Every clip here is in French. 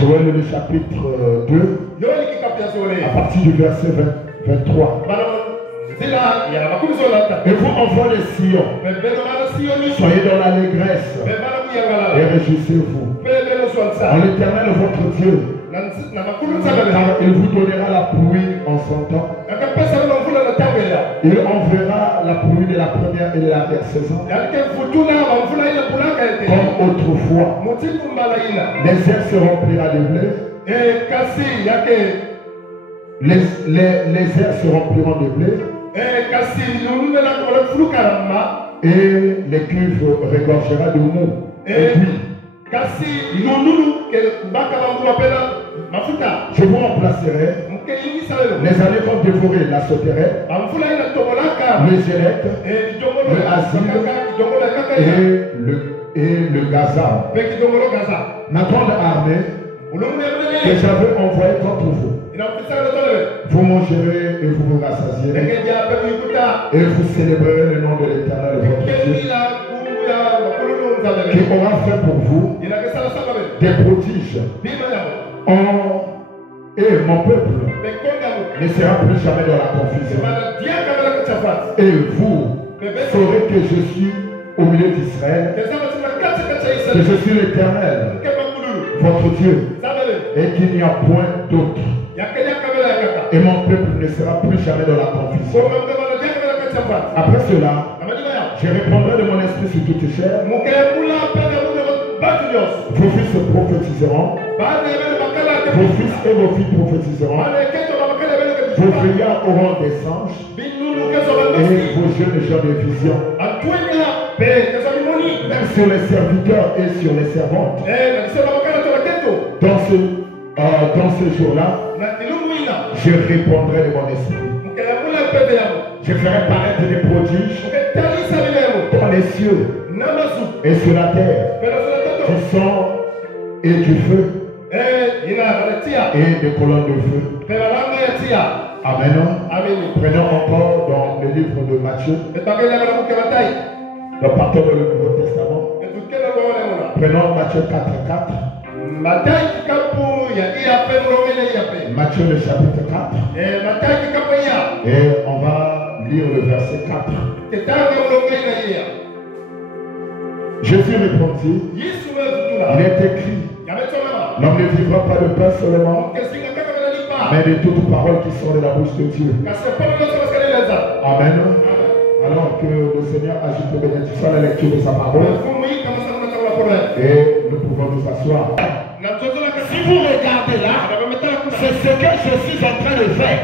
Joël le chapitre 2, à partir du verset 23. Et vous, enfants de Sion, soyez dans l'allégresse et réjouissez-vous en l'Éternel votre Dieu, car il vous donnera la pluie en son temps. Il enverra la pluie de la première et de la dernière saison. Comme autrefois, les airs se remplira de blé. Les airs se rempliront de blé. Et les cuves regorgera de mou. Je vous remplacerai les années comme dévoré la sauterelle, le gélette, le asile et le gaza. Ma grande armée que j'avais envoyée contre vous. Vous mangerez et vous vous rassasierez et vous célébrerez le nom de l'Éternel votre Dieu qui aura fait pour vous des prodiges. Et mon peuple ne sera plus jamais dans la confusion. Et vous saurez que je suis au milieu d'Israël, que je suis l'Éternel, votre Dieu, et qu'il n'y a point d'autre. Et mon peuple ne sera plus jamais dans la confusion. Après cela, je répandrai de mon esprit sur toute chair. Vos fils prophétiseront. Vos fils et vos filles prophétiseront. Vos vieillards auront des anges. Et vos jeunes gens des visions. Même sur les serviteurs et sur les servantes. Dans ce jour-là, je répondrai de mon esprit. Je ferai paraître des prodiges dans les cieux et sur la terre, du sang et du feu et des colonnes de feu. Amen. Prenons encore dans le livre de Matthieu. Nous partons dans le Nouveau Testament. Prenons Matthieu 4:4. Matthieu le chapitre 4. Et on va lire le verset 4. Jésus répondit, il est écrit, l'homme ne vivra pas de pain seulement, mais de toutes parole qui sont de la bouche de Dieu. Amen. Alors que le Seigneur ajoute de bénédiction à la lecture de sa parole. Et nous pouvons nous asseoir. Si vous regardez là, c'est ce que je suis en train de faire.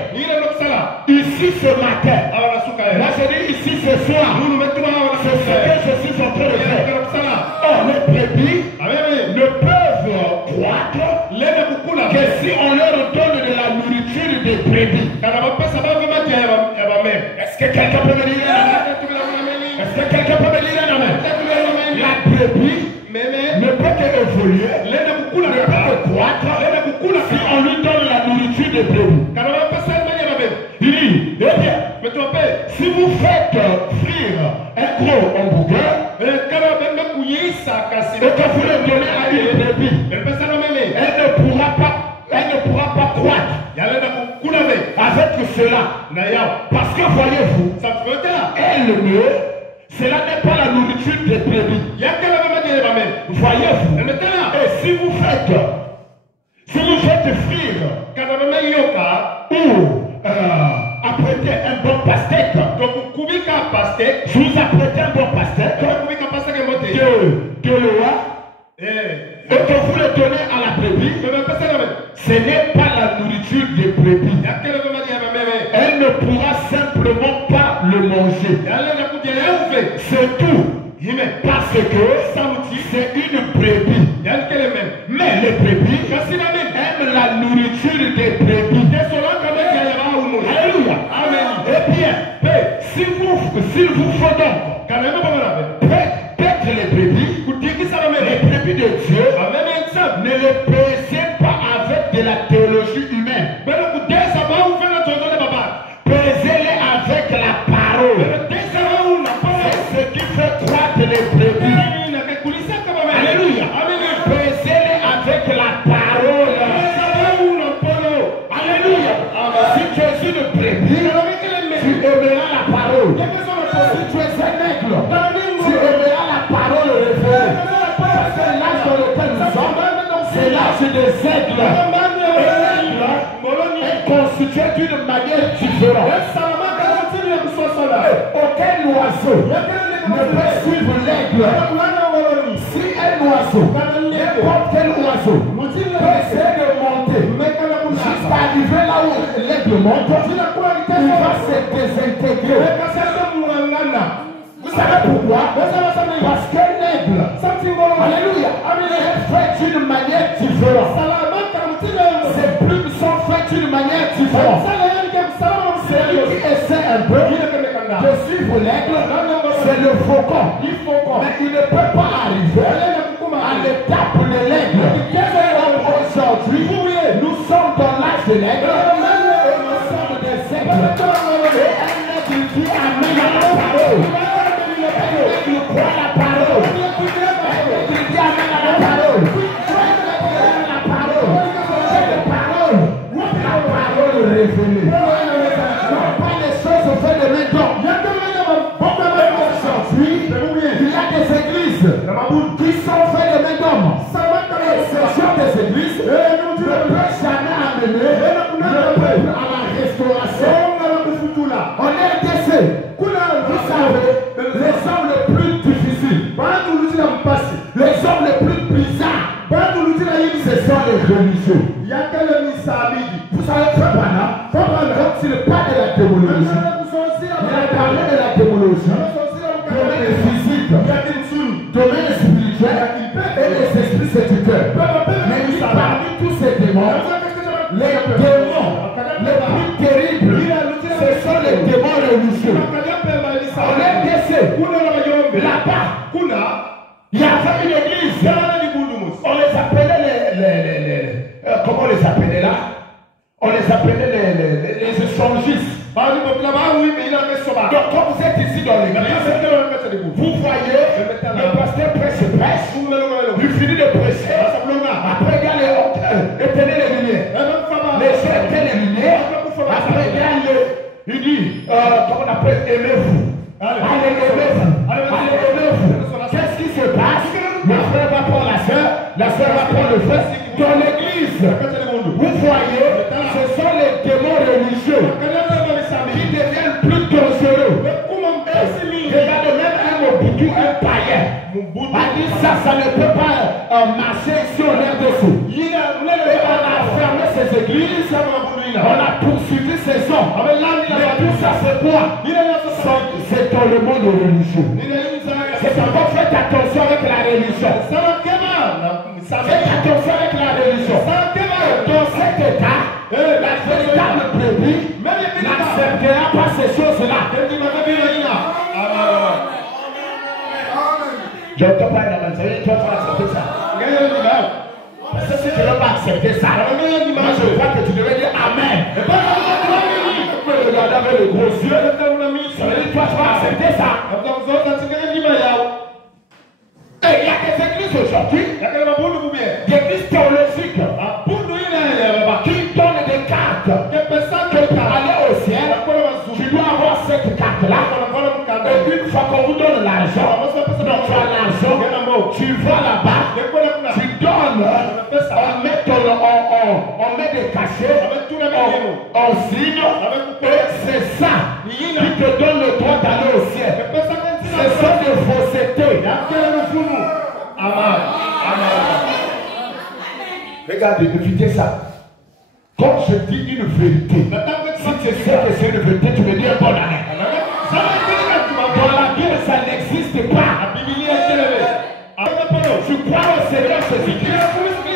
Ici ce matin. Moi je dis ici ce soir. C'est ce que je suis en train de faire. Or les brebis ne peuvent croître que si on leur donne de la nourriture des brebis. Est-ce que quelqu'un peut me dire est-ce que quelqu'un peut me dire la brebis ne peut qu'évoluer, ne peut que croître si on lui donne la nourriture des brebis. Il dit, eh bien, si vous faites frire un gros hamburger et que vous le donnez à une brebis, elle ne pourra pas croître avec cela. Parce que voyez-vous, cela n'est pas la nourriture des brebis. Voyez-vous, et si vous faites frire ou apprêter un bon pastèque, si vous apprêtez un bon pastèque de l'oie et que vous le donnez à la brebis, ce n'est pas la nourriture des brebis. Elle ne pourra simplement pas le manger. C'est tout. Parce que c'est une brebis. Mais les brebis aiment la nourriture des brebis. Alléluia. Eh bien, s'il vous faut donc paître les brebis de Dieu, ne les pesez pas avec de la théologie humaine. Pesez-les avec la parole. C'est ce qui fait croître les brebis. Alléluia. Pesez l'aigle est constitué d'une manière différente. Aucun oiseau ne peut suivre l'aigle. Si un oiseau, n'importe quel oiseau, peut essayer de monter jusqu'à arriver là où l'aigle monte, il va se désintégrer. Vous savez pourquoi? Parce que l'aigle, alléluia, est fait d'une manière différente. Ses plumes sont faites d'une manière différente. Celui qui essaie un peu de suivre l'aigle, c'est le faucon. Mais il ne peut pas arriver à l'étape de l'aigle. Aujourd'hui, nous sommes dans l'âge de l'aigle et nous sommes des aigles. Et un aigle qui amène la parole. Un aigle croit la parole. Un aigle qui amène la parole. La parole. C'est la parole. La parole révélée. Non pas les choses faites de main d'homme. Aujourd'hui, il y a des églises qui sont faites de main d'homme. Et ce genre des églises ne peut jamais amener le peuple à la restauration. On est intéressé. Vous savez, les hommes les plus difficiles, les hommes les plus bizarres, ce sont les religieux. Vous savez, Frère Branham, quand il parle de la démonologie, il a parlé de la démonologie, domaine physique, domaine spirituel et les esprits séducteurs. Mais parmi tous ces démons, les démons les plus terribles, ce sont les démons religieux. On est blessé. Là-bas, il y avait une église. On les appelait comment on les appelait là? On les appelait les échangistes. Donc quand vous êtes ici dans l'église, vous voyez le pasteur prêche, il finit de prêcher. Après il y a les éteindre les lumières. Les gens éteignent les lumières. Après il y a il dit, comment on appelle, aimez-vous. Allez, aimez-vous. Allez, aimez-vous. Qu'est-ce qui se passe? Le frère va prendre la soeur va prendre le frère. Dans l'église, vous voyez, ce sont les démons religieux qui deviennent plus dangereux. Regardez, même un Mobutu, un païen, a dit ça ne peut pas marcher si on est dessous. Et on a fermé ces églises, on a poursuivi ces hommes. Mais tout ça c'est quoi? C'est dans le monde religieux. C'est pourquoi faites attention avec la religion. Faites attention avec la religion. Dans cet état, la véritable brebis n'acceptera pas ces choses-là. Je ne peux pas être dans la série, tu vas accepter ça. Parce que si tu ne veux pas accepter ça, moi je crois que tu devais dire Amen. Tu peux regarder avec les gros yeux. Ça veut dire toi tu vas accepter ça. Et il y a des églises aujourd'hui, des églises théologiques, qui donnent des cartes que pour aller au ciel, tu dois avoir cette carte-là. Et une fois qu'on vous donne l'argent, donc tu as l'argent, tu vas là-bas, tu donnes, on met des cachets, on signe, et c'est ça qui te donne le droit d'aller au ciel. Ce sont des faussetés. Regardez, évitez ça. Quand je dis une vérité, si tu sais que c'est une vérité, tu me dis un bon année. Dans la Bible, ça n'existe pas. Tu crois au Seigneur Jésus-Christ.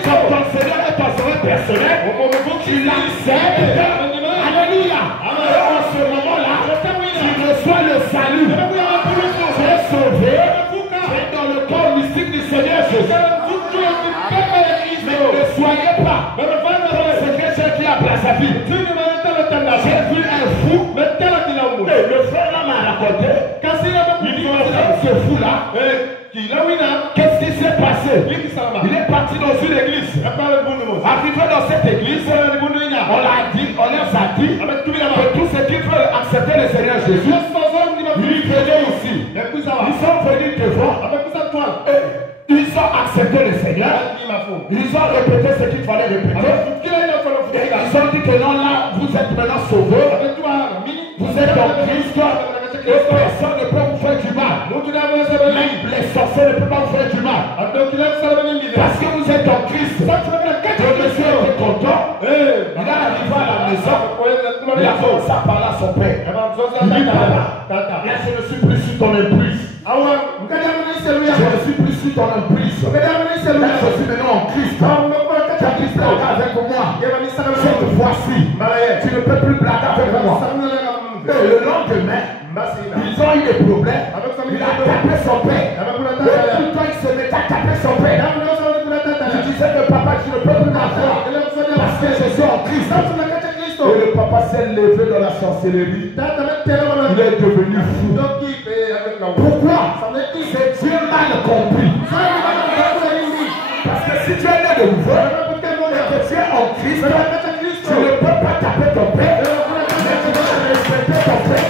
Quand ton Seigneur est ton sauveur personnel, tu l'acceptes. Alléluia. Et en ce moment-là, tu reçois le salut. Tu es sauvé. Tu es dans le corps mystique du Seigneur Jésus. Mais ne soyez pas. C'est quelqu'un qui a place à vie. J'ai vu un fou. Et le frère là m'a raconté. Il dit ce fou là. Qu'est-ce qui s'est passé? Il est parti dans une église. Arrivé dans cette église, on leur a dit que tous ceux qui veulent accepter le Seigneur Jésus, ils venaient ici. Ils sont venus devant. Ils ont accepté le Seigneur. Ils ont répété ce qu'il fallait répéter. Ils ont dit que non, là, vous êtes maintenant sauvés. Vous êtes en Christ. Et personne ne peut vous faire du mal. Même les sorciers ne peuvent pas vous faire du mal. Parce que vous êtes en Christ. Le monsieur était content. Il est arrivé à la maison. Il a commencé à parler à son père. Il dit, papa, là je ne suis plus sur ton emprise. Je ne suis plus sur ton emprise. Là je suis maintenant en Christ. Tu as Christ avec moi. Cette fois-ci, tu ne peux plus blaguer avec moi. Et le lendemain, ils ont eu des problèmes. Il a tapé son père. Et tout le temps, il se mettait à taper son père. Il disait que papa, tu ne peux plus m'avoir parce que je suis en Christ. Et le papa s'est levé dans la sorcellerie. Il est devenu fou. Pourquoi? C'est Dieu mal compris. Parce que si tu es né de nouveau et que tu es en Christ, tu ne peux pas taper ton père, mais tu dois respecter ton père.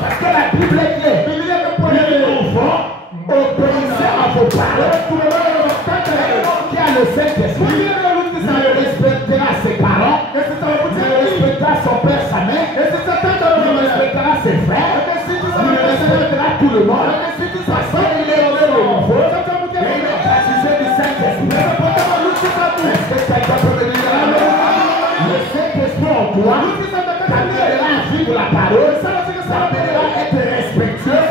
Parce que la Bible est claire. Les enfants, obéissez à vos parents. Qui a le Saint-Esprit, il respectera ses parents, il respectera son père, sa mère, il respectera ses frères, il respectera tout le monde. Parce qu'il est né de nouveau et il est baptisé du Saint-Esprit. Est-ce que quelqu'un peut me dire le Saint-Esprit en toi t'amènera à vivre la parole, t'amènera à être respectueux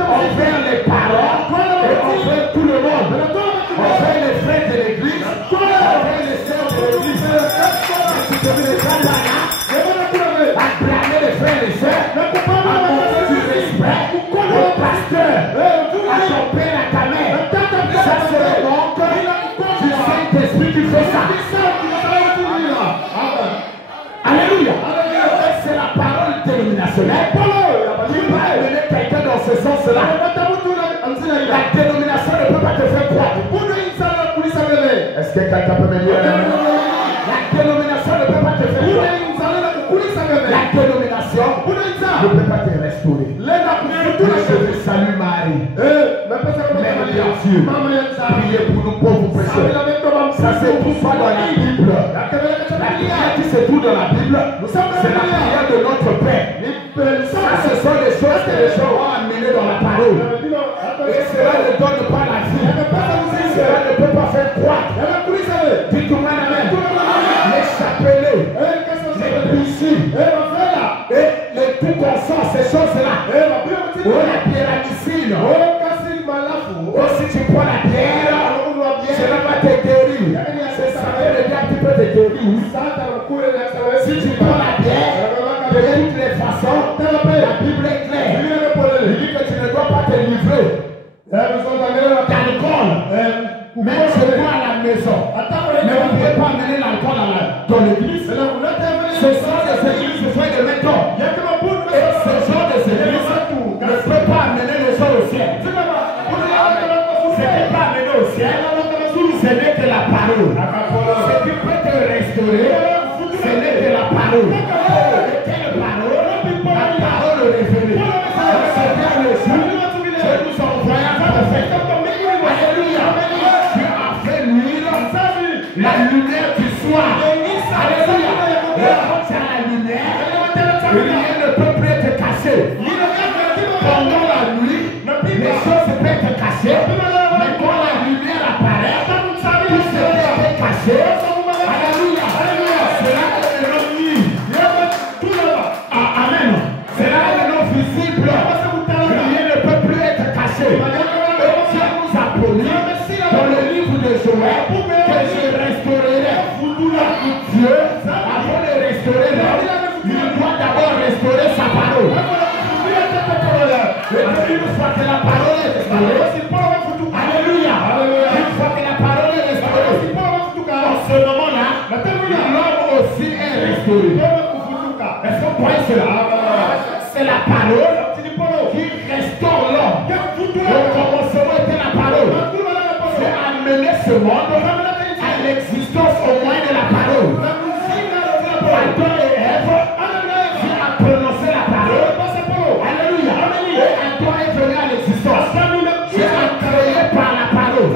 envers les parents et envers tout le monde, envers les frères de l'église, envers les sœurs de l'église. Si tu veux les frères à blâmer les frères et les sœurs, à montrer du respect au pasteur, à ton père, à ta mère, ça c'est le manque du Saint-Esprit qui fait ça. Alléluia. C'est la parole dénominationnelle qui va amener quelqu'un dans ce sens-là. La dénomination ne peut pas te faire croire. Est-ce que quelqu'un peut me dire? La dénomination ne peut pas te faire croire. La dénomination ne peut pas te restaurer. Je vous salue Marie. Mère de Dieu, priez pour nous pauvres pécheurs. Ça c'est tout ça dans la Bible. La prière qui se trouve dans la Bible, c'est la prière de notre Père. Ça, ce sont les choses que les gens ont amenées dans la parole. Et cela ne donne pas la vie. Cela ne peut pas faire croître. Dites-moi amen. Les chapelets, les bougies, et les tout consort, ces choses-là. Ou la pyramicine. Aussi tu prends la pierre, cela va te guérir. C'est ça que le diable peut te guérir. Si tu prends la pierre, de toutes les façons, la Bible est claire. Il dit que tu ne dois pas te livrer d'alcool. Même chez toi à la maison. Mais vous ne pouvez pas amener l'alcool dans l'église. Ce sont des églises de frères de méthode. Et ce genre de églises ne peut pas amener les gens au ciel. Ce n'est pas amené au ciel. Ce n'est que la parole. Ce qui peut te restaurer, ce n'est que la parole. Et quelle parole? La parole révélée. C'est bien le jour. Je nous envoie un prophète. Alléluia. Tu as fait luire la lumière du soir. Alléluia. Et quand tu as la lumière, rien ne peut plus te cacher. Pendant la nuit, les choses peuvent être cachées. Mais quand la lumière apparaît, tout ce qui est caché. Alléluia. C'est là que le nom nuit. Amen. C'est là le nom visible. Rien ne peut plus être caché. Dieu nous a promis dans le livre de Joël que je restaurerai Dieu. Avant de restaurer l'homme, il doit d'abord restaurer sa parole. Et une fois que la parole est restaurée, alléluia. Une fois que la parole est restaurée, en ce moment-là, l'homme aussi est restauré. Est-ce que vous croyez cela? C'est la parole qui restaure l'homme. Le commencement était la parole. C'est amener ce monde à l'existence au moyen de la parole. Adam et Ève, Dieu a prononcé la parole. Alléluia. Et Adam est venu à l'existence. Dieu a créé par la parole.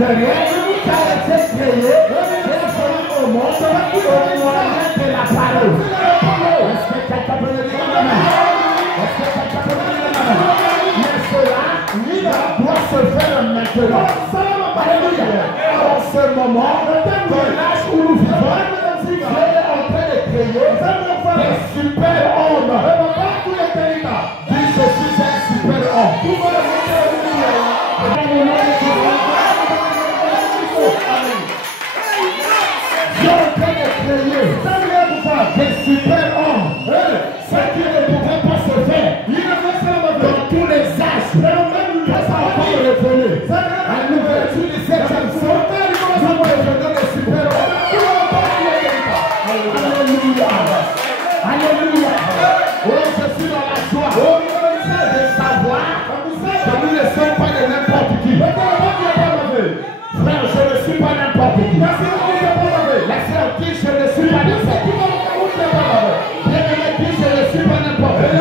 l'intérieur, qui a été créé et envoyé au monde au moyen de la parole. Est-ce que quelqu'un peut le dire amen? Est-ce que quelqu'un peut le dire amen? Mais cela doit se faire maintenant. Alléluia. En ce moment, dans l'âge où nous vivons, Dieu est en train de créer des super hommes. Dis, je suis un super homme. Dieu est en train de créer des super hommes. Ce qui ne pouvait pas se faire dans tous les âges. Ça va pas révéler. À l'ouverture du 7e siècle, nous devenons des super hommes. Alléluia. Alléluia. Oh, je suis dans la joie de savoir que nous ne sommes pas de n'importe qui. Frère, je ne suis pas n'importe qui. La sœur dit, je ne suis pas n'importe qui. Bien-aimé dit, je ne suis pas n'importe qui.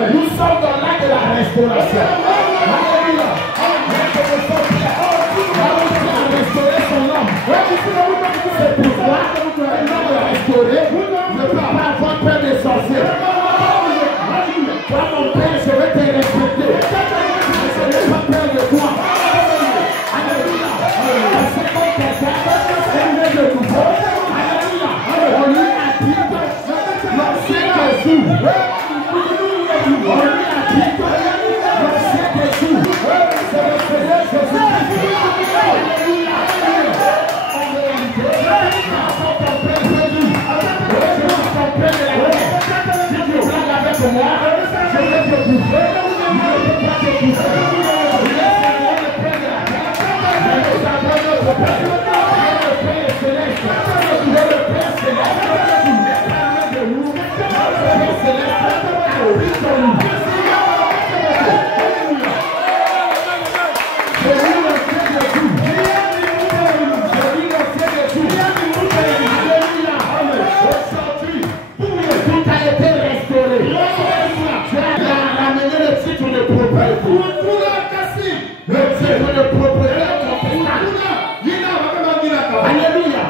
Nous sommes dans l'acte de la restauration. Alléluia. Restaurer son homme. C'est pourquoi l'homme restauré ne peut pas avoir peur des sorciers. Toi, mon père, je vais te respecter. Je n'ai pas peur de toi. Alléluia. C'est comme quelqu'un qui est de nouveau. Alléluia. On lui a dit l'ancien Jésus. On lui a dit l'ancien Jésus. C'est le Seigneur Jésus-Christ. Alléluia. En réalité, si tu blagues avec moi, je vais te bouffer. Je ne peux pas te bouffer. Nous avons notre Père. Le Père céleste. Le Père céleste. De nous. Le Père céleste habite en nous. C'est lui le Dieu de tout. C'est lui le Dieu de tout. Alléluia. Aujourd'hui, tout a été restauré. Tu as ramené le titre de propriété. Le titre de propriété. Alléluia.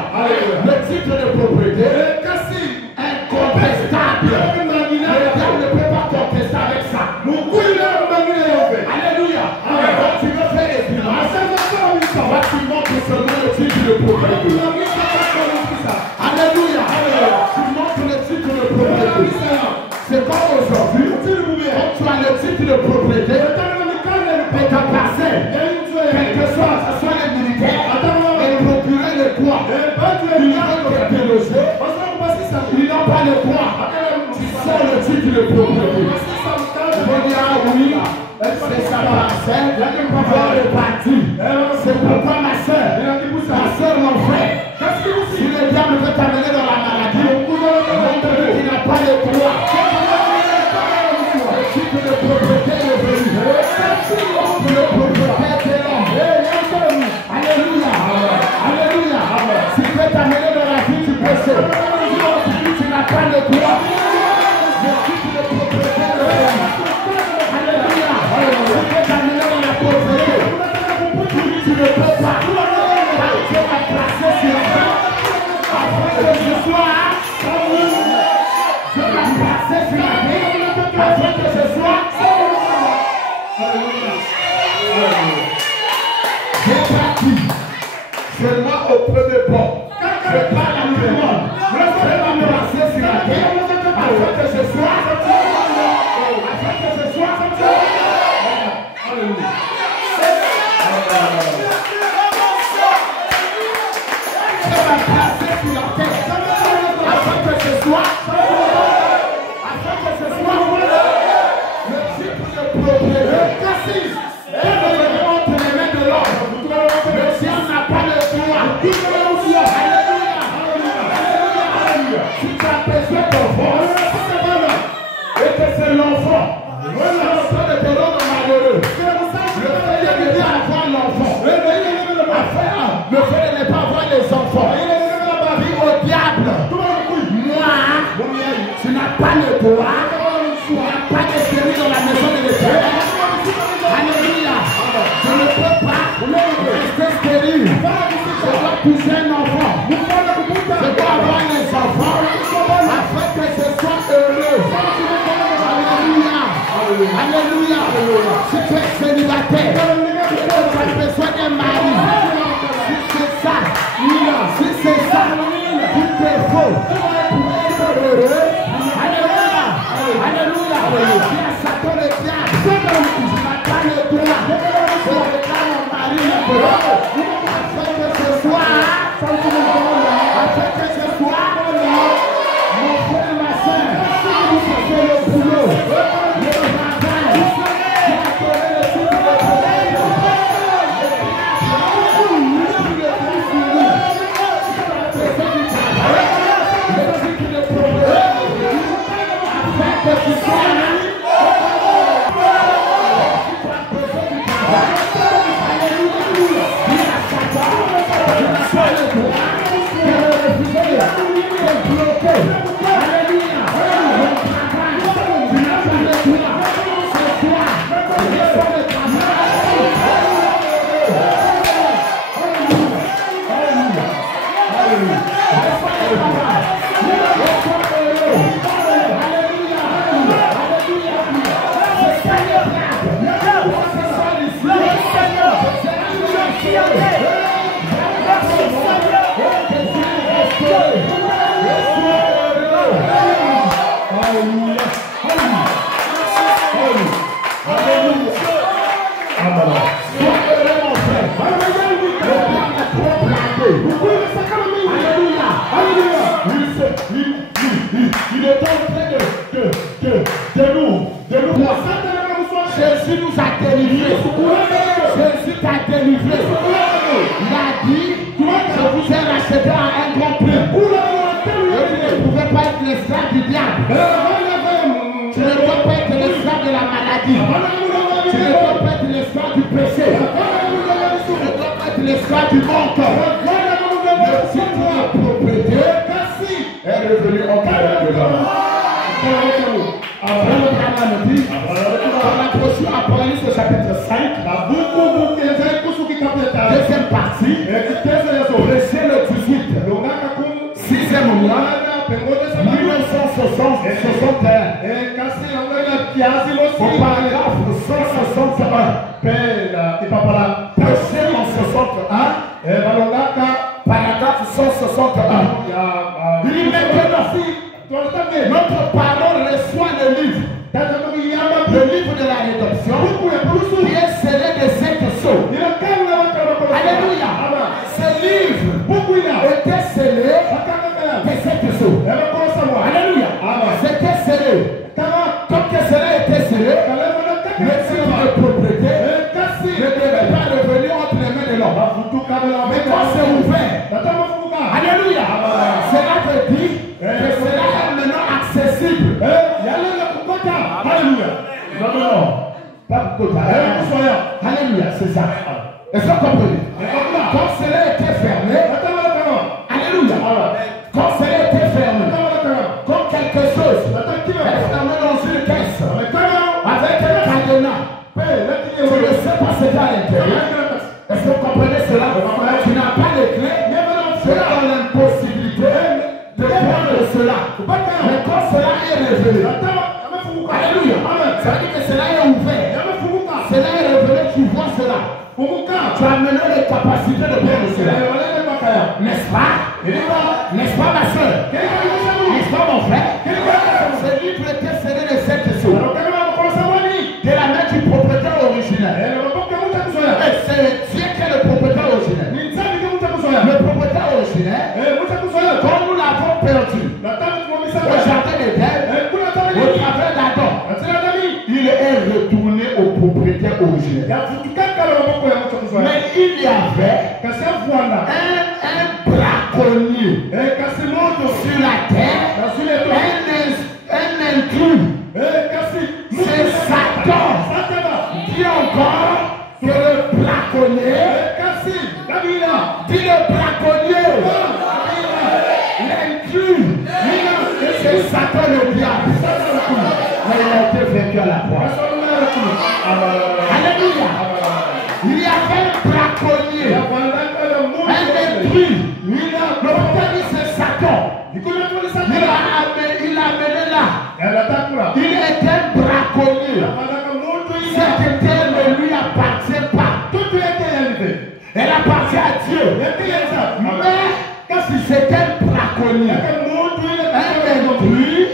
Le titre de propriété incontestable. Le diable ne peut pas contester avec ça. Alléluia. Quand tu veux faire les finances, tu montres seulement le titre de propriété. Alléluia. Tu montres le titre de propriété. C'est comme aujourd'hui, quand tu as le titre de propriété, et ta parcelle, quel que soit, ce soit les militaires, et procurer le quoi, ils n'ont pas de loger, ils n'ont pas le quoi, tu sors le titre de propriété. Je vais dire, ah oui, c'est sa parcelle, on va repartir. C'est pourquoi ma soeur, mon frère, si le diable veut t'amener dans la maladie, il n'a pas le droit. Le titre de propriété est venu. Le propriétaire est l'homme. Alléluia. Alléluia. Si tu veux t'amener dans la vie, tu peux. Tu n'as pas le droit. Le titre de propriété. dois pousser un enfant. Je dois avoir les enfants afin que ce soit heureux. Alléluia. Alléluia. Si tu es célibataire, tu as besoin d'un mari. Si c'est ça, si c'est ça, il te faut pour être heureux. Alléluia. Alléluia. Dis à Satan le diable, tu n'as pas le droit de regarder mon mari afin que ce soit, mon frère, ma soeur, c'est le boulot, le travail, tu as donné le titre de Il est en train de nous. Jésus nous a délivrés. Jésus t'a délivré. Il a dit, je vous ai racheté à un grand prix. Et vous ne pouvez pas être l'esclave du diable. Tu ne dois pas être l'esclave de la maladie. Tu ne dois pas être l'esclave du péché. Tu ne dois pas être l'esclave du manque. Le titre de propriété est revenu en carrière de l'homme. Après le travail nous dit, on a reçu Apocalypse chapitre 5, deuxième partie, verset le 18, sixième mois, 1961, au paragraphe 161, verset en 61, paragraphe 161. Il dit maintenant, notre parole reçoit le livre de la rédemption qui est scellé de 7 sceaux. Alléluia. Ce livre était scellé de 7 sceaux. Alléluia. C'était scellé. Comme que cela était scellé, le titre de propriété ne devait pas revenir entre les mains de l'homme. Mais quand c'est ouvert, alléluia, cela veut dire que cela est maintenant accessible. Alléluia. Non. Pas beaucoup. Alléluia, c'est ça. Est-ce que vous comprenez? Quand cela était fermé, alléluia. Quand cela était fermé, comme quelque chose est fermé dans une caisse avec un cadenas, tu ne sais pas ce qu'il y a à l'intérieur. Est-ce que vous comprenez cela? Tu n'as pas de clé, tu es dans l'impossibilité de prendre cela. Mais quand cela est révélé, alléluia, ça veut dire que cela est ouvert. Cela est révélé, tu vois cela. Tu as maintenant les capacités de prendre cela. N'est-ce pas? N'est-ce pas ma soeur? N'est-ce pas mon frère? Ce livre était scellé de 7 sceaux. De la main du propriétaire originel. Et c'est Dieu qui est le propriétaire originel. Le propriétaire originel, quand nous l'avons perdu au jardin d'Éden, au travers d'Adam, il est retourné au propriétaire originel. Mais il y avait un braconnier sur la terre, un intrus. C'est Satan qui encore que le braconnier, dit le braconnier, l'intrus, c'est Satan le diable. Mais il a été vaincu à la croix. Alléluia. Il y avait un braconnier, un Elle appartient à Dieu. Mais c'est un braconnier, un intrus,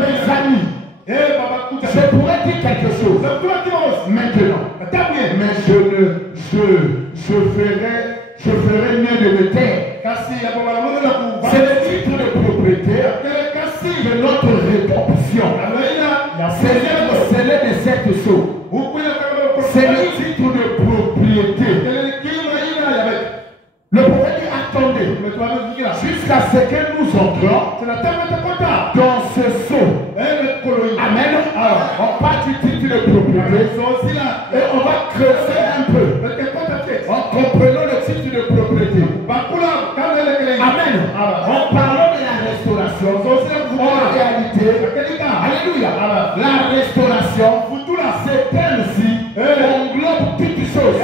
mes amis. Je pourrais dire quelque chose maintenant, mais je ferai mieux de me taire. C'est le titre de propriété de notre rédemption. C'est l'un de cette chose. C'est le titre de propriété. Le prophète dit attendez jusqu'à ce que nous entrons dans ce sceau. Amen. On parle du titre de propriété et on va creuser un peu en comprenant le titre de propriété. Amen. En parlant de la restauration, en réalité, alléluia, la restauration, c'est elle-ci, englobe toutes choses.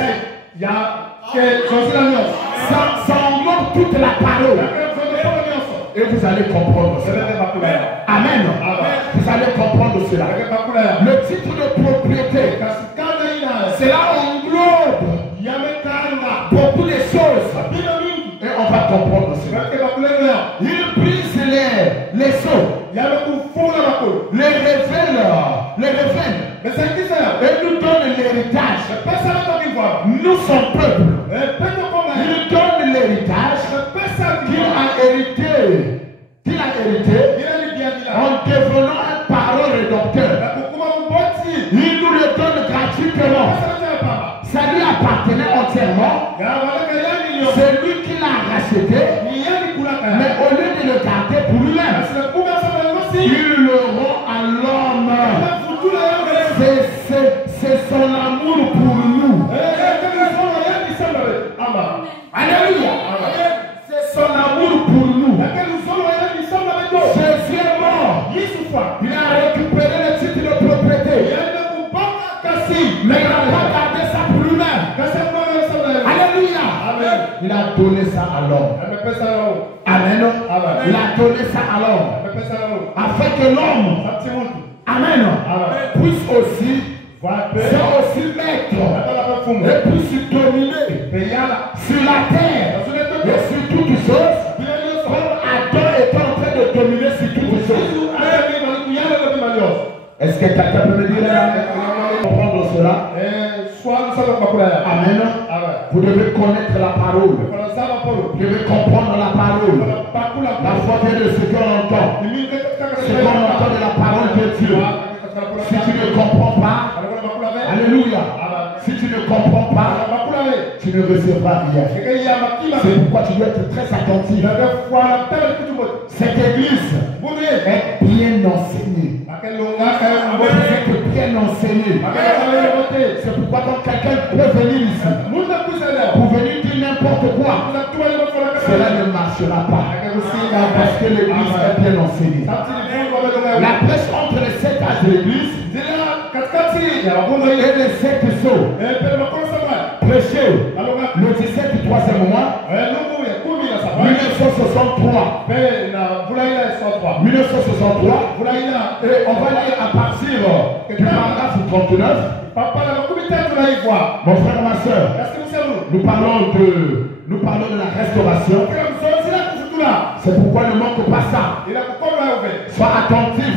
Ça englobe toute la parole. Et vous allez comprendre cela. Amen. Vous allez comprendre cela. Le titre de propriété, cela englobe beaucoup de choses. Et on va comprendre cela. Il brise les sceaux, les révèle, et nous donne l'héritage. Nous sommes peuple. Il donne l'héritage qu'il a hérité en devenant un parole rédempteur. Il nous le donne gratuitement. Ça lui appartenait entièrement. C'est lui qui l'a racheté. Mais au lieu de le garder pour lui-même, il le rend à l'homme. C'est son amour pour nous. Alléluia. C'est son amour pour nous. Deuxièmement, il a récupéré le titre de propriété. Mais il n'a pas gardé ça pour lui-même. Alléluia. Il a donné ça à l'homme. Amen. Il a donné ça à l'homme. Afin que l'homme, amen, puisse aussi, c'est aussi maître et puisse dominer sur la terre et sur toutes choses, comme Adam est en train de dominer sur toutes choses. Est-ce que quelqu'un peut me dire comprendre cela? Amen. Vous devez connaître la parole. Vous devez comprendre la parole. La foi vient de ce qu'on entend. Ce qu'on entend de la parole de Dieu. Si tu ne comprends pas, alléluia. Si tu ne comprends pas, tu ne recevras rien. C'est pourquoi tu dois être très attentif. Cette église est bien enseignée. Vous êtes bien enseigné. C'est pourquoi quand quelqu'un peut venir ici pour venir dire n'importe quoi, cela ne marchera pas. Parce que l'église est bien enseignée. La prêche entre les 7 âges de l'église et les 7 sceaux. Prêcher le 17 du 3e mois 1963. 1963. Et on va lire à partir du paragraphe 39. Mon frère, ma soeur, nous parlons de la restauration. C'est pourquoi ne manque pas ça. Sois attentif.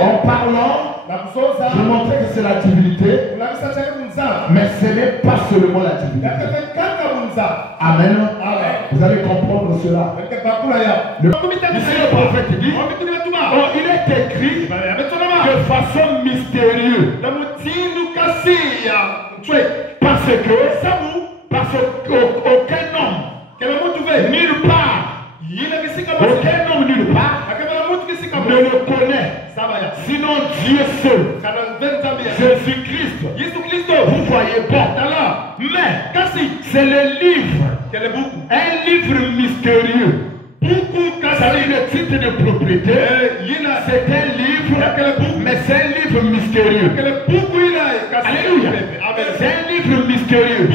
En parlant, je montrais que c'est la divinité, mais ce n'est pas seulement la divinité. Amen. Vous allez comprendre cela. Le prophète dit, oh, il est écrit de façon mystérieuse. Parce qu'aucun homme, nulle part, aucun homme nulle part ne le connaît. Sinon Dieu seul. Jésus-Christ. Vous voyez pas. Mais c'est le livre. Un livre mystérieux. Ça dit le titre de propriété. C'est un livre. Mais c'est un livre mystérieux. Alléluia. C'est un livre mystérieux.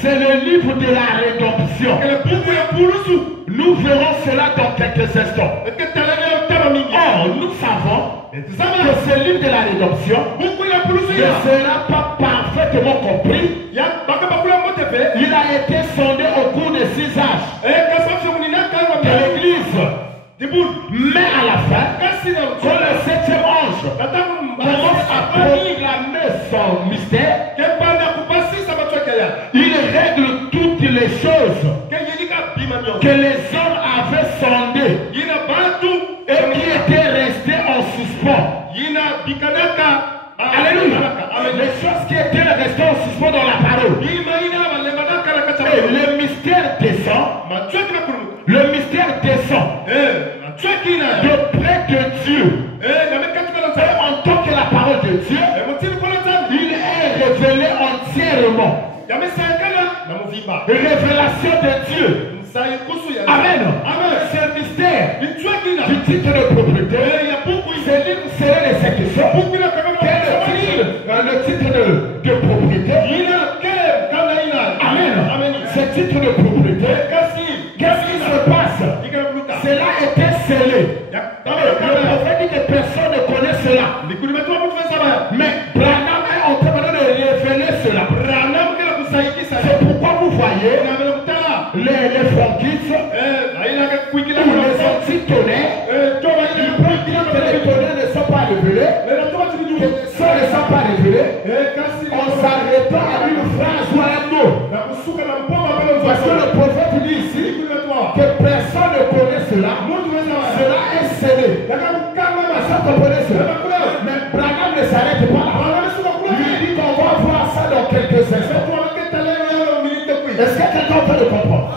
C'est le livre de la rédemption. Nous verrons cela dans quelques instants. Or, nous savons que ce livre de la rédemption ne sera pas parfait parfaitement compris. Il a été sondé au cours de 6 âges. Que l'Église met à la fin, quand le 7e ange commence à proclamer son mystère, il règle toutes les choses que les hommes avaient sondées et qui étaient restées en suspens. Alléluia. Les choses qui étaient restées en suspens dans la parole. Et le mystère descend. Le mystère descend de près de Dieu. Et en tant que la parole de Dieu, il est révélé entièrement. Révélation de Dieu. Amen. Ce mystère du titre de propriété, c'est l'une serait les questions. Quel est le titre de propriété? Amen. Ce titre de propriété, qu'est-ce qui se passe? Cela était scellé. Le prophète dit que personne ne connaît cela. Mais Branham est en train de révéler cela. C'est pourquoi vous voyez les franquistes ou les anti-tonnerres, les tonnerres ne sont pas révélés, les sons ne sont pas révélés, en s'arrêtant à une phrase ou à un mot. Parce que le prophète dit ici que personne ne connaît cela. Cela est scellé. Personne ne connaît cela. Mais Branham ne s'arrête pas là. Il dit qu'on va voir ça dans quelques instants. Est-ce que quelqu'un peut le comprendre?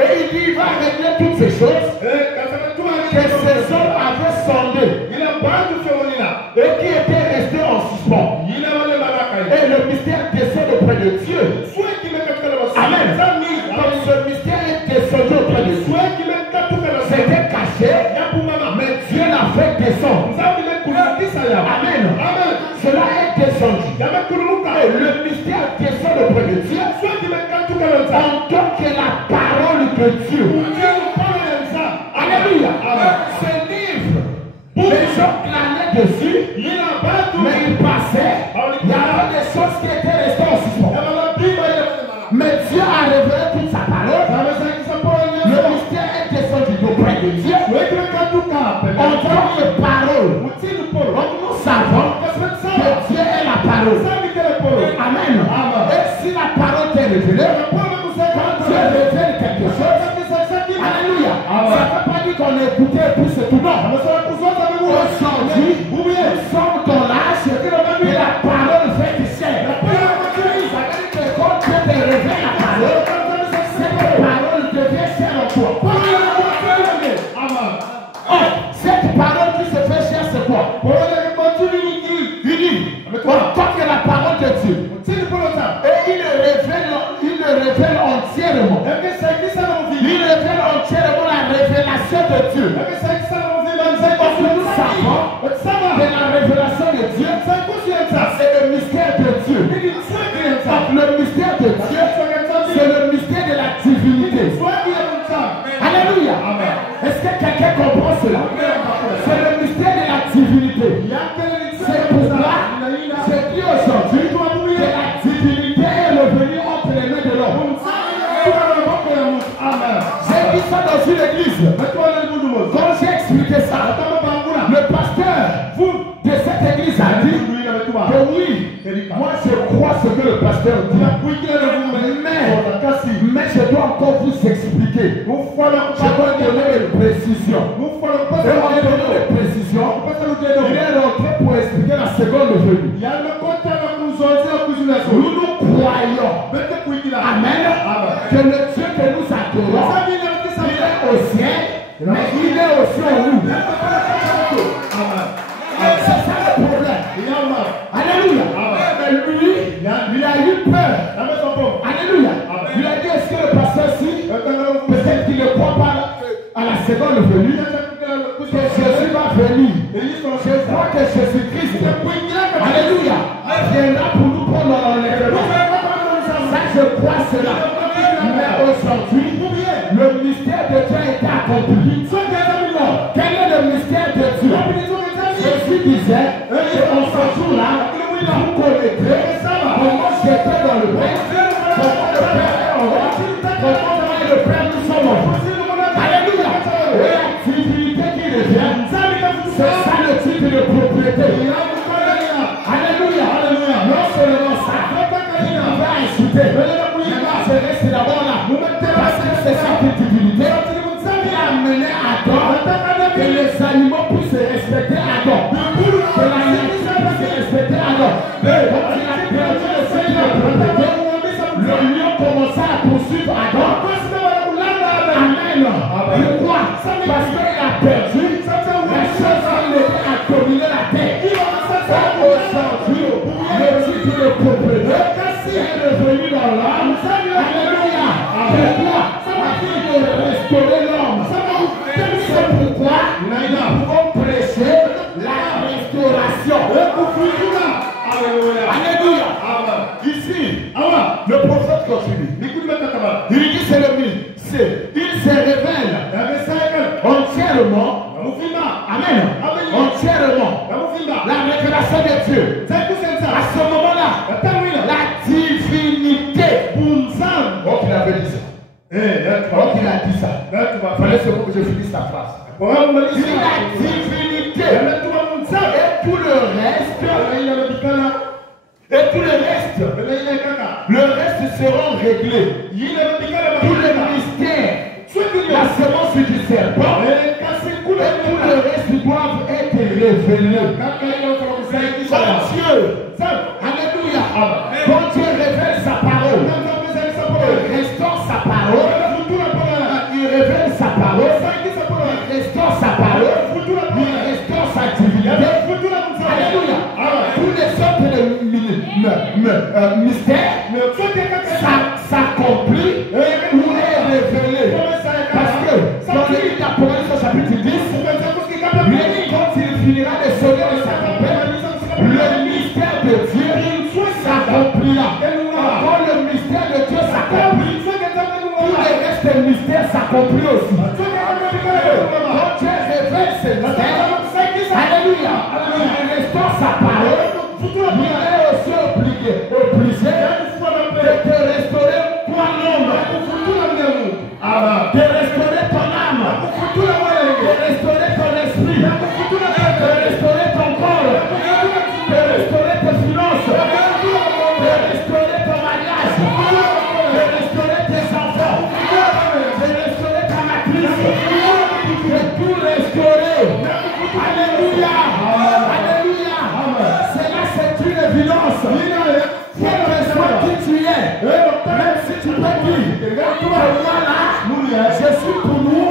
Et il dit il va régler toutes ces choses que ces hommes avaient sondées et qui étaient restés en suspens. Et le mystère descend auprès de Dieu. Amen. Donc ce mystère est descendu auprès de Dieu. C'était caché, mais Dieu l'a fait descendre. Amen. Cela est descendu. Et le mystère descend auprès de Dieu en tant que la parole de Dieu. Alléluia. Ce livre, les gens clanaient dessus, mais ils passaient. Il y avait des choses qui étaient restées en suspens. Mais Dieu a révélé toute sa parole. Le mystère est descendu auprès de Dieu en tant que parole. Nous savons que Dieu est la parole. Amen. Et si la parole t'est révélée, quand Dieu révèle quelque chose, alléluia, ça ne veut pas dire qu'on écoutait et puis c'est tout. Non. Aujourd'hui, nous sommes dans l'âge de la parole faite chair. Ça veut dire que quand Dieu te révèle la parole, cette parole devient chair en toi. Cette parole qui se fait chair, c'est quoi? En tant que la parole de Dieu. Et il le révèle entièrement. Il révèle entièrement la révélation de Dieu. Parce que nous savons que la révélation de Dieu, c'est le mystère de Dieu. Donc le mystère de Dieu, c'est le mystère de la divinité. Alléluia. Est-ce que quelqu'un comprend cela? C'est le mystère de la divinité. C'est pourquoi je dis aujourd'hui que la divinité est revenue entre les mains de l'homme. J'ai dit ça dans une église. Quand j'ai expliqué ça, le pasteur de cette église a dit que oui, moi je crois ce que le pasteur dit. Mais je dois encore vous expliquer. Je dois donner des précisions. Et en donnant des précisions, il est rentré pour expliquer la seconde venue. Nous croyons, amen, que le Dieu que nous adorons, il est au ciel, mais il est aussi en nous. C'est ça le problème. Alléluia. Mais lui, il a eu peur. Alléluia. Il a dit, est-ce que le pasteur si, peut-être qu'il ne croit pas à la seconde venue, que Jésus va venir. Je crois que Jésus-Christ, alléluia, viendra pour nous prendre l'enlèvement. Ça, je crois cela. Mais aujourd'hui, le mystère de Dieu a été accompli. Quel est le mystère de Dieu? Jésus disait, en ce jour-là, vous connaîtrez mon dans le Père. Comment le Père est en roi. Comment moi et le Père nous sommes en roi. Alléluia. Et la divinité qui revient, c'est ça le titre de propriété. Alléluia. Non seulement ça, il va insulter. Je reste d'abord là. Parce que c'est ça qui divinité. Il a amené Adam que les animaux puissent se respecter Adam. Que la nature puisse se respecter Adam. Quand il a perdu le Seigneur de propriété, le lion commença à poursuivre Adam. Amen. Pourquoi? Parce qu'il a perdu la chose qui était à dominer la terre. Aujourd'hui, le titre de propriété est revenu dans l'âme. Alléluia. Pourquoi? Parce qu'il veut restaurer l'homme. C'est pourquoi nous pouvons prêcher la restauration. Alléluia. Ici, le prophète continue. Il dit c'est le mythe. Il se révèle entièrement. Amen. Entièrement. La révélation de Dieu. À ce moment-là, la divinité. Donc il avait dit ça. Donc il a dit ça. Il fallait seulement que je finisse la phrase. Il dit la divinité. Et tout le reste. Et tout le reste seront réglés. Tout le mystère, la semence du serpent, et tout le reste doivent être révélés. Quand Dieu, alléluia, quand Dieu révèle sa parole, il restaure sa parole, il révèle sa parole, il restaure sa parole, il restaure sa divinité. Alléluia. Tous les autres mystères s'accomplissent ou est révélé. Parce que dans le livre d'Apocalypse au chapitre 10, quand il finira de sonner de sa tempête, le mystère de Dieu s'accomplira. Quand le mystère de Dieu s'accomplit, tout le reste des mystères s'accomplit aussi. Quand Dieu révèle ses mystères, alléluia, il restaure sa parole, il est aussi obligé de te restaurer toi-même, de restaurer ton âme, de restaurer ton esprit, de restaurer ton corps, de restaurer tes finances, de restaurer ton mariage, de restaurer tes enfants, de restaurer ta matrice, de tout restaurer. Alléluia. Alléluia. Cela c'est une évidence. Quelle que soit qui tu es, même si tu peux dire, voilà, je suis pour nous,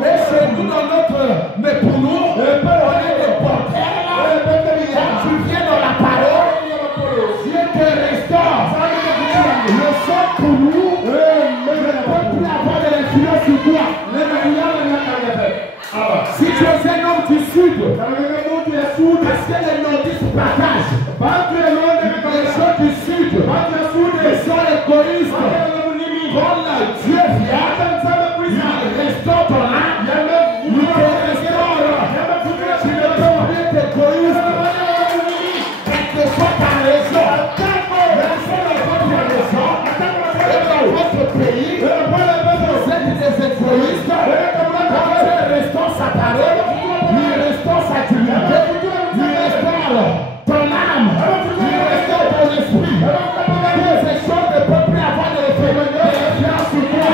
mais c'est nous dans notre, mais pour nous, on est des porteurs. Quand tu viens dans la parole, Dieu te restaure. Le sang pour nous, ne peut plus avoir de l'influence sur toi. Si tu es un homme du sud, parce que les nordistes partagent, les gens du sud, ils sont égoïstes. Quand Dieu vient, il restaure ton âme, il te restaure. Tu ne peux plus être égoïste. Quelquefois ta raison, même si votre raison, et dans votre pays, vous êtes des égoïstes. Quand Dieu restaure sa parole, il restaure sa divinité, il restaure ton âme, il restaure ton esprit. Toutes ces choses ne peuvent plus avoir de référence sur toi.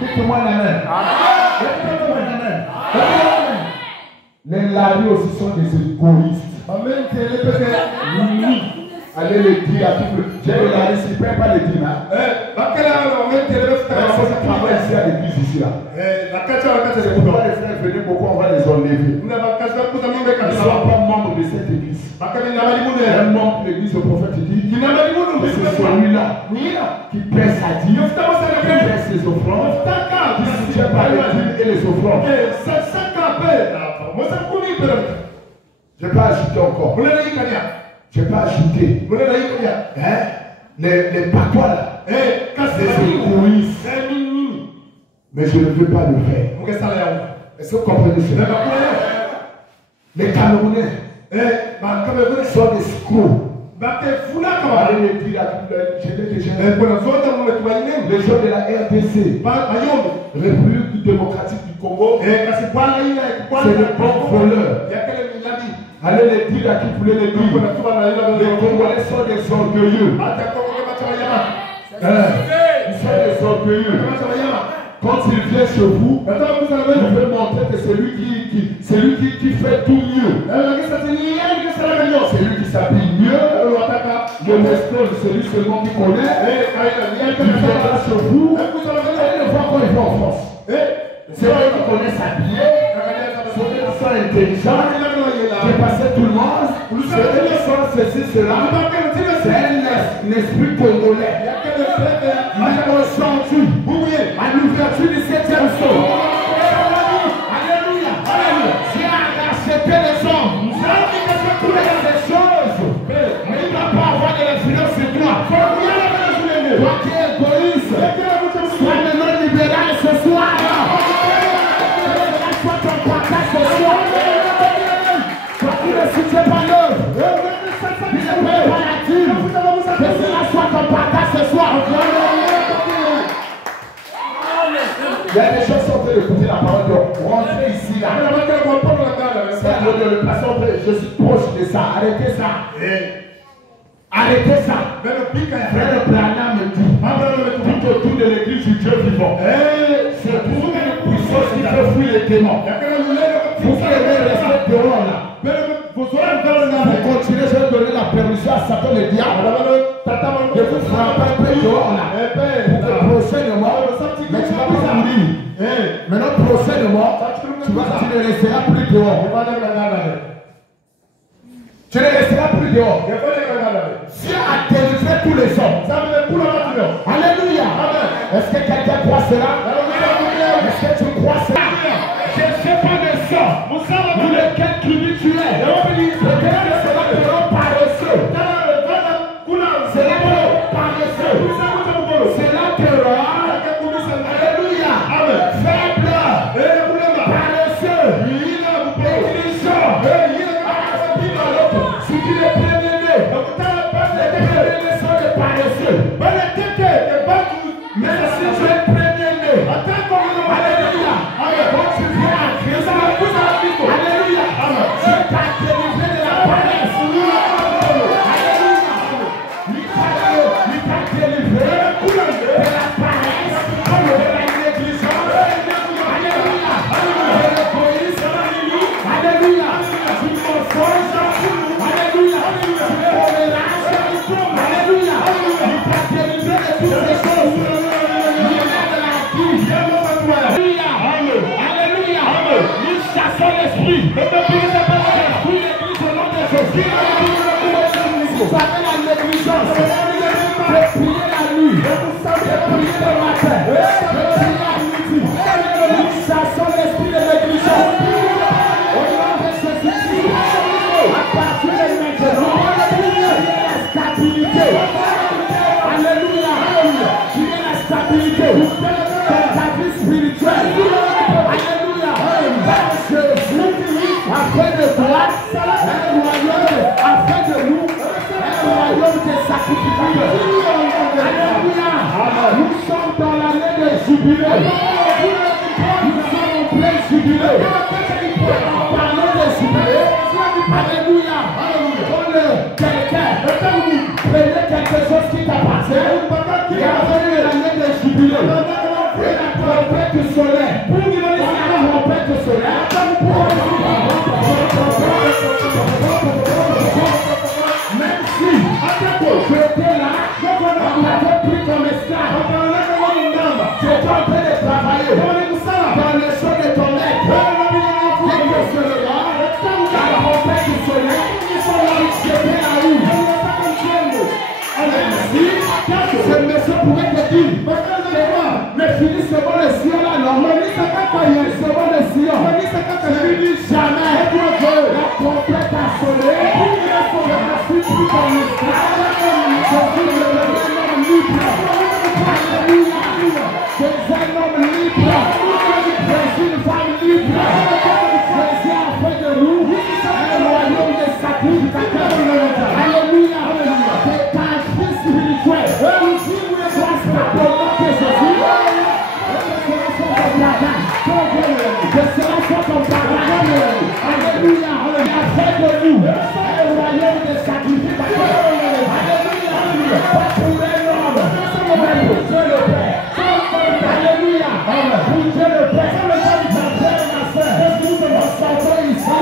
Dites-moi amen. Les laris aussi sont des égoïstes. Oui. Allez le dire à tout le monde. J'ai le lari, s'il ne peut pas le dire. Ça travaille ici à l'église ici là. C'est pourquoi les frères venus, pourquoi on va les enlever. Ils ne sont pas membres de cette église. Un membre de l'église, le prophète dit, c'est celui-là qui paie sa dîme, qui paie ses offrandes, qui soutient par les dîmes et les offrandes. Je ne vais pas ajouter encore. Je ne vais pas ajouter. Les patois là, les égoïstes. Mais je ne veux pas le faire. Est-ce que vous comprenez cela? Les Camerounais sont des escrocs. Allez le dire à tout le monde, je l'ai déjà dit. Les gens de la RDC, République démocratique du Congo, c'est le bon voleur. Allez le dire à qui voulait le dire. Les Congolais sont des orgueilleux. Ils sont des orgueilleux. Quand il vient chez vous, il veut montrer que c'est lui qui fait tout mieux. C'est lui qui s'habille mieux. Le mestre, c'est lui seulement qui connaît. Il viendra chez vous. Allez le voir quand il va en France. C'est lui qui connaît s'habiller. C'est lui qui sont intelligents. Qui est passé tout le monde. C'est lui qui sont ceci, cela. C'est un esprit congolais. Mais aujourd'hui, à l'ouverture du 7e saut, alléluia, Dieu a racheté les hommes. Toutes les choses. Mais il ne va pas avoir de l'influence sur toi. Toi qui es égoïste, sois maintenant libéral ce soir. Sois ton partage ce soir. Toi qui ne soutiens pas l'œuvre, qui ne paye pas la dîme, que cela soit ton partage ce soir. Il y a des gens qui sont en train d'écouter la parole de rentrer ici là. C'est le pasteur, je suis proche de ça. Arrêtez ça. Arrêtez ça. Frère Branham me dit tout autour de l'église du Dieu vivant. C'est pour une puissance qui fait fuir les démons. Vous qui aimez rester dehors là. Pour continuer, je vais donner la permission à Satan le diable de vous frapper un peu dehors là. Pour que prochainement, mais tu ne vas pas mourir. Maintenant, prochainement, tu ne resteras plus dehors. Tu ne resteras plus dehors. Dieu a délivré tous les hommes. Alléluia. Est-ce que quelqu'un croit cela? Est-ce que tu crois cela? Je ne sais pas de ça. Pour lequel tu es. Peut-être que cela te rend paresseux. Cela te rend paresseux. Cela te rend, alléluia, faible, paresseux, négligent. Si tu es premier-né, les premiers-nés sont des paresseux. Mais si tu es premier-né, alléluia, quand tu viens à Christ, alléluia, tu t'as délivré de la paresse. Il t'a délivré de la paresse, de la négligence, alléluia, de l'égoïsme, alléluia, du mensonge, alléluia, du commérage, alléluia, il t'a délivré de toutes ces choses. Alléluia, nous chassons l'esprit. L'esprit l'église au nom de Jésus. Vous savez la négligence. De prier la nuit. De prier le matin. De prier à midi. Nous chassons l'esprit de négligence. Au nom de Jésus-Christ. À partir de maintenant, il y a la stabilité. Alléluia. Il y a la stabilité. Dans ta vie spirituelle. Alléluia. Jésus, afin de toi, un royaume, afin de nous, un royaume de sacrificateurs. Alléluia. Nous sommes dans l'année de jubilé. Nous sommes en plein jubilé. En parlant de jubilé, alléluia. Prenez quelque chose qui t'appartient. Gardez l'année de jubilé. Et la trompette solaire. La trompette solaire. Même si tu étais là, on t'avait pris comme esclave. Tu étais en train de travailler dans le champ de ton maître. Dès que seulement, la trompette solaire, tu étais là où? Ce monsieur pourrait te dire, mais finis seulement le Sion là, non? Seulement le Sion. Finis jamais. La trompette a sonné. Je ne suis plus dans l'esclave. Je suis devenu un homme libre. Alléluia. Je suis un homme libre. Je suis une femme libre. Je suis en fait de nous un royaume de sacrificateurs. Alléluia. Pas pour un homme, mais pour Dieu le Père. Alléluia. Pour Dieu le Père. Ma frère et ma soeur, nous sortons ici.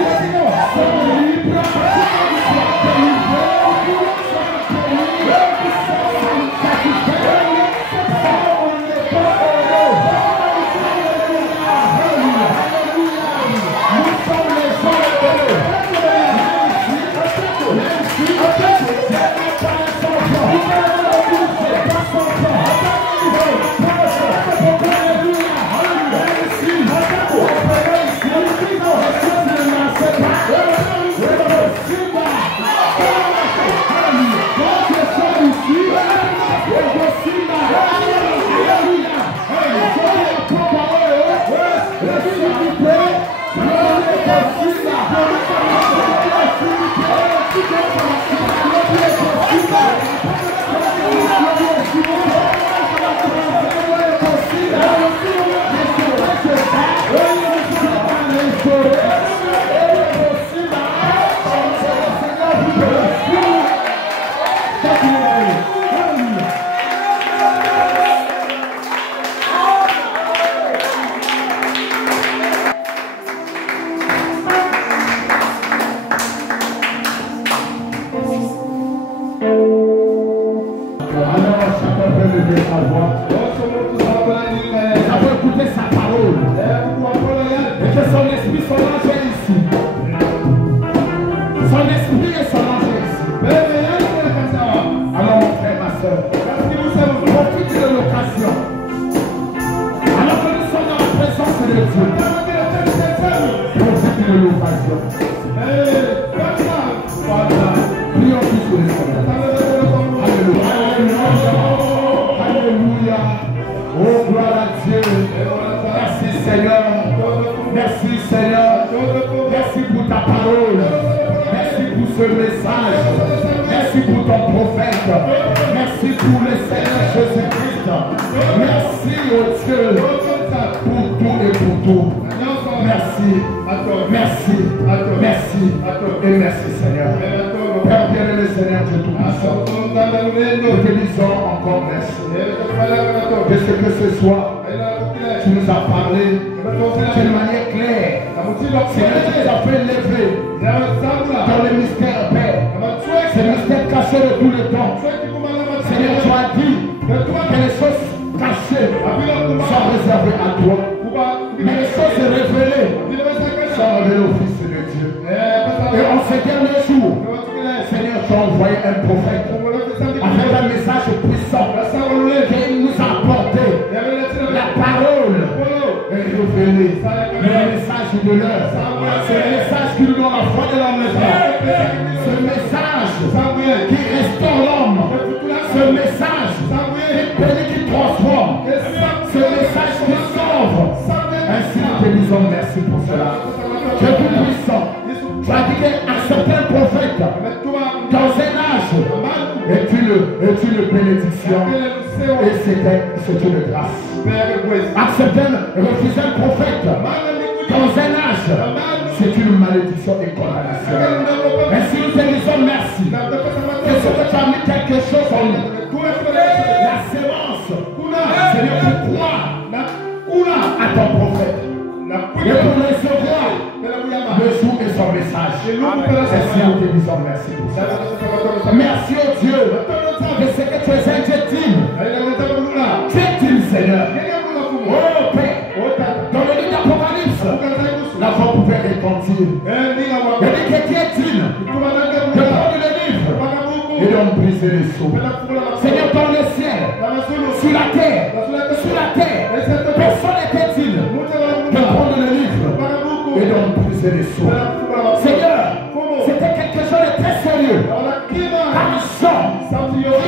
Sommes libres.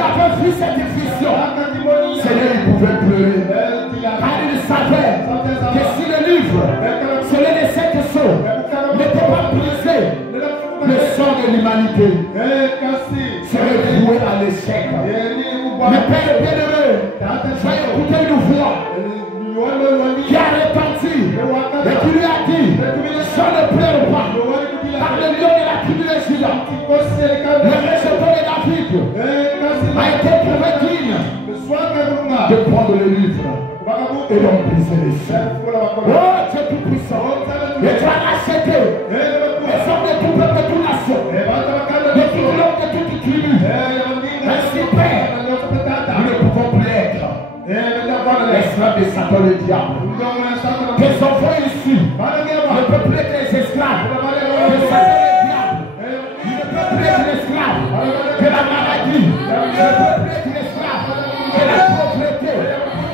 Le rejeton de David a été de prendre les livres et d'en briser les chaînes. Oh, Dieu tout-puissant. Et tu as racheté les hommes de tout peuple, de toute nation, de tout langue, de toute tribu. Ainsi, Père, nous ne pouvons plus être esclaves de Satan le diable. Tes enfants ici ne peuvent plus être des esclaves de Satan le diable. Ils ne peuvent plus être esclaves de la maladie. Ils ne peuvent plus être esclaves de la pauvreté,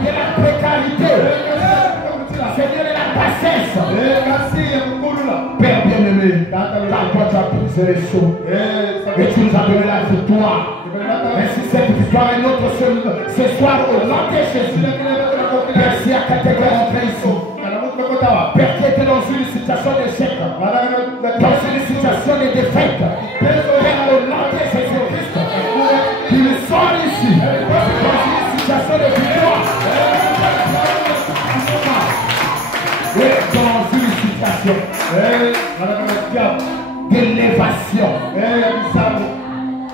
de la précarité. Seigneur, de la bassesse. Père bien-aimé, car toi tu as brisé les choses et tu nous as donné la victoire. Ainsi cette victoire est notre ce soir au nom de Jésus. Merci à quelqu'un rentré ici. Père qui était dans une situation d'échec, dans une situation de défaite. Père au nom de Jésus-Christ, il sort ici dans une situation de victoire. Et dans une situation d'élévation,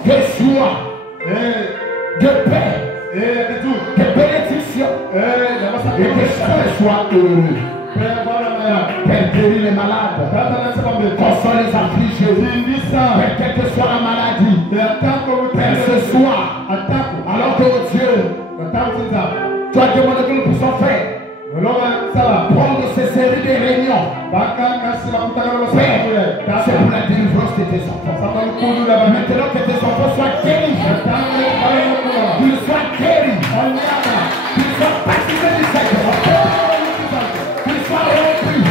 de joie, de paix, de bénédiction, et que chacun soit heureux. Père guérit les malades, console les affligés, Père quelle que soit la maladie, Père ce soir, alors que Dieu, tu as demandé que nous puissions faire. Prendre ces séries de réunions. Père, c'est pour la délivrance de tes enfants. Maintenant que tes enfants soient guéris, qu'ils soient guéris, qu'ils soient baptisés du Seigneur, qu'ils soient remplis,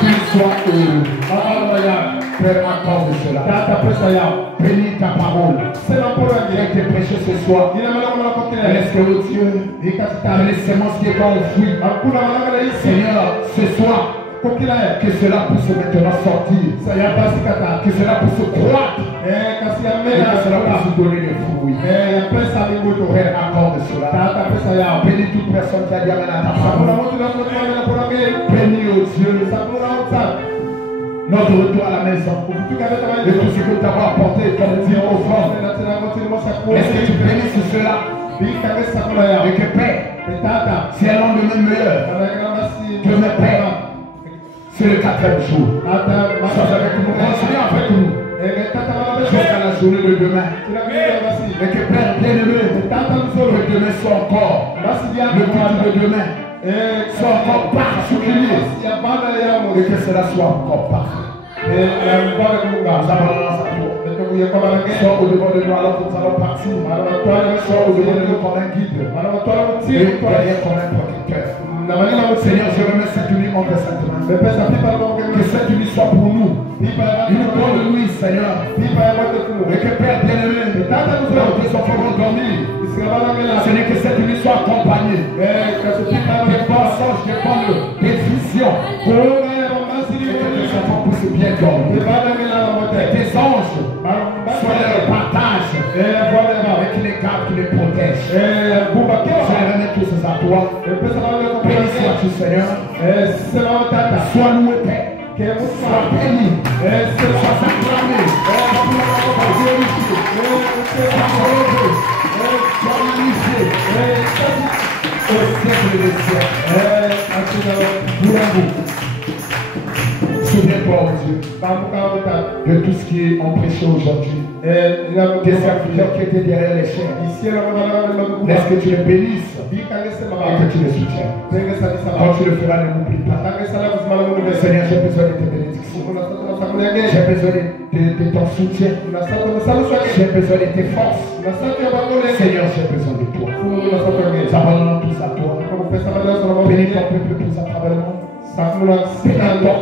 qu'ils soient heureux. Père, accorde cela. Bénis ta parole. Qui a été prêchée ce soir. Laisse que le Dieu, les semences qui est pas enfouies. Seigneur, ce soir, que cela puisse maintenant sortir. Que cela puisse croître. Et que cela puisse donner des fruits. Père, accorde cela. Bénis toute personne qui a dit amen à ta parole. Bénis, oh Dieu, notre retour à la maison, et tout ce que tu as apporté comme dire aux femmes. Est-ce que tu bénisses cela? Et que Père, c'est un lendemain meilleur que mes pères, c'est le 4e jour. Sois avec nous, continue avec nous jusqu'à la journée de demain. Et que Père bien-aimé, que demain soit encore le culte de demain. Soit encore particulier et que cela soit encore parfait. Nous abandonnons à toi. Sois au-devant de nous alors que nous allons partir. Sois au-devant de nous comme un guide et derrière comme un protecteur. Seigneur, je remets cette nuit en tes saintes mains. Que cette nuit soit pour nous une bonne nuit, Seigneur. Et que Père bien-aimé, là où tes enfants vont dormir, Seigneur, que cette nuit soit accompagnée des mensonges, des visions. Et que tes enfants puissent bien dormir. Que tes anges soient leur partage. Et qui les gardent, qui les protègent. Je remets tous ces à toi. Béni sois-tu, Seigneur. Sois loué, Père. Sois béni. Sois acclamé. Sois glorifié. Sois relevé. Sois magnifié. Au siècle des siècles. Souviens-toi, oh Dieu, de tout ce qui est empêché aujourd'hui. Des serviteurs qui étaient derrière les chaînes. Laisse que tu les bénisses et que tu les soutiennes. Quand tu le feras, ne m'oublie pas. Seigneur, j'ai besoin de tes bénédictions. J'ai besoin de ton soutien. J'ai besoin de tes forces. Seigneur, j'ai besoin de toi. Nous abandonnons tous à toi. Bénis ton peuple tous à travers le monde. Bénis ton